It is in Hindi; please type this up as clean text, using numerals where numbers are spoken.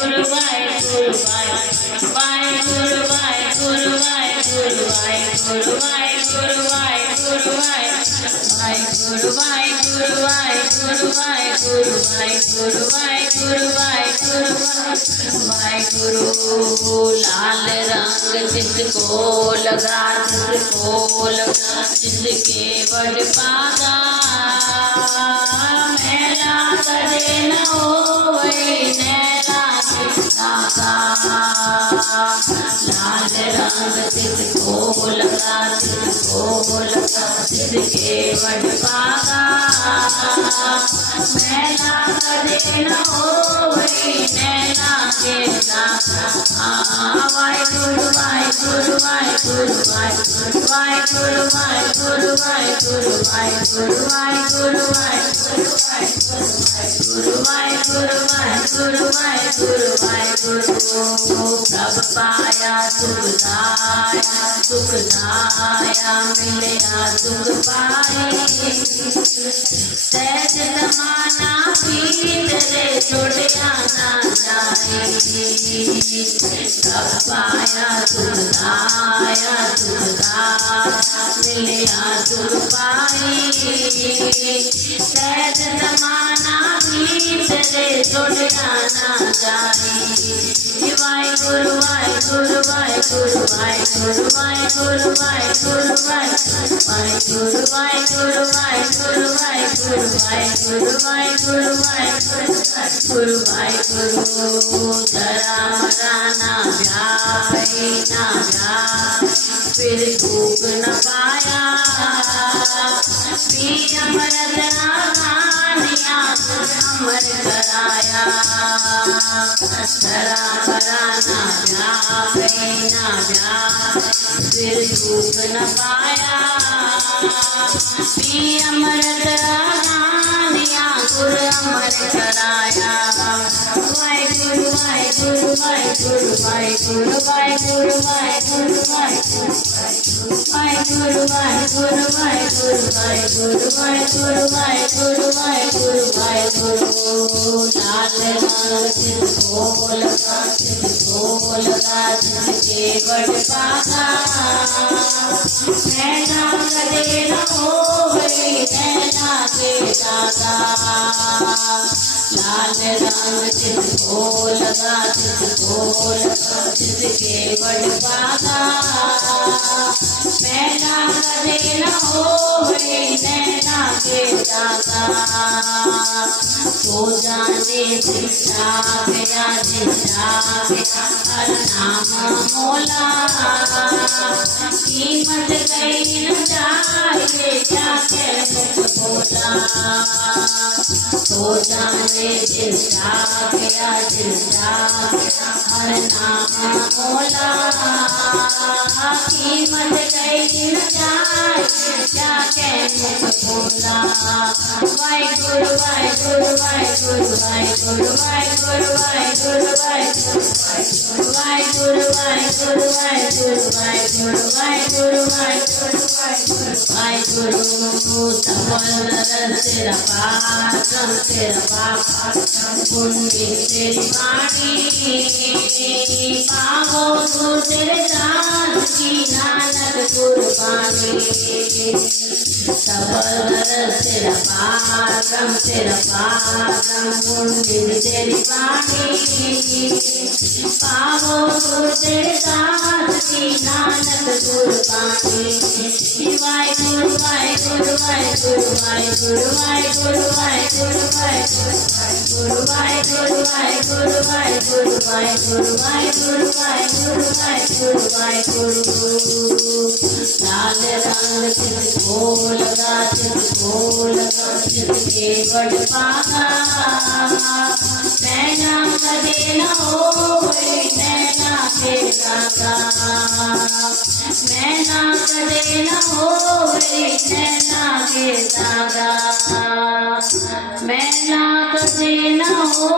वाहेगुरु वाहेगुरु वाहेगुरु वाहेगुरु वाहेगुरु वाहेगुरु वाहेगुरु वाहेगुरु वाहेगुरु वाहेगुरु वाहेगुरु वाहेगुरु वाहेगुरु वाहेगुरु वाहेगुरु वाहेगुरु लाल रंग जिसको लगा जिसको लगा जिसके बड़ पागा मेला करे न हो वही नैला दागा लाल रंग जिसको लगा जिसके बड़ पागा मेला करे न हो वही नैला के दागा वाहेगुरु वाहेगुरु वाहेगुरु वाहेगुरु वाहेगुरु वाहेगुरु वाहेगुरु वाहेगुरु वाहेगुरु वाहेगुरु वाहेगुरु वाहेगुरु वाहेगुरु सब पाया सुखदाया मिलया सुख पाए सहज जमाना पीर रे छोड़िया ना जाए सब पाया सुखदाया मिलया सुख पाए सहज जमाना पीर रे छोड़िया ना जाए वाहेगुरु वाहेगुरु वाहेगुरु वाहेगुरु वाहेगुरु वाहेगुरु वाहेगुरु वाहेगुरु वाहेगुरु वाहेगुरु वाहेगुरु वाहेगुरु वाहेगुरु वाहेगुरु धरा मरा ना जाए फिर भूख न पाया पी अमृत नानिया अमर कराया धरा मरा ना जाए फिर भूख न पाया पी अमृत नानिया गुर अमर कराया वाहेगुरु वाहेगुरु वाहेगुरु वाहेगुरु वाहेगुरु वाहेगुरु वाहेगुरु वाहेगुरु वाहेगुरु वाहेगुरु वाहेगुरु वाहेगुरु वाहेगुरु वाहेगुरु लाल रंग जिसको लगा जिसके बड़ पागा नैना करे न हो वही नैना के दागा लाल रंग जिसको लगा जिसके बड़ पागा नैना करे न हो वही नैना के दागा तो जाने जिसका गया हर नाम मोला कीमत गई न जाए क्या के मुख बोला तो जाने जिसका गया हर नाम मोला कीमत गई न जाए क्या के मुख बोला वाहेगुरु वाहेगुरु वाहेगुरु वाहेगुरु वाहेगुरु वाहेगुरु वाहेगुरु वाहेगुरु वाहेगुरु वाहेगुरु वाहेगुरु वाहेगुरु सबल तेरा पात्रम तेरा बाप पुण्य तेरी वाणी पावो तू तेरे दान की नानक कुर्बानी सबल तेरा पात्रम पुण्य तेरी वाणी पावो तू तेरे दान की नानक कुर्बानी वाहेगुरु वाहेगुरु वाहेगुरु वाहेगुरु वाहेगुरु वाहेगुरु वाहेगुरु वाहेगुरु वाहेगुरु वाहेगुरु वाहेगुरु वाहेगुरु वाहेगुरु वाहेगुरु लाल रंग जिसको लगा जिसके बड़ पागा नैना करे न हो नैना के दागा नैना करे न हो नैना के दागा मैना करे न हो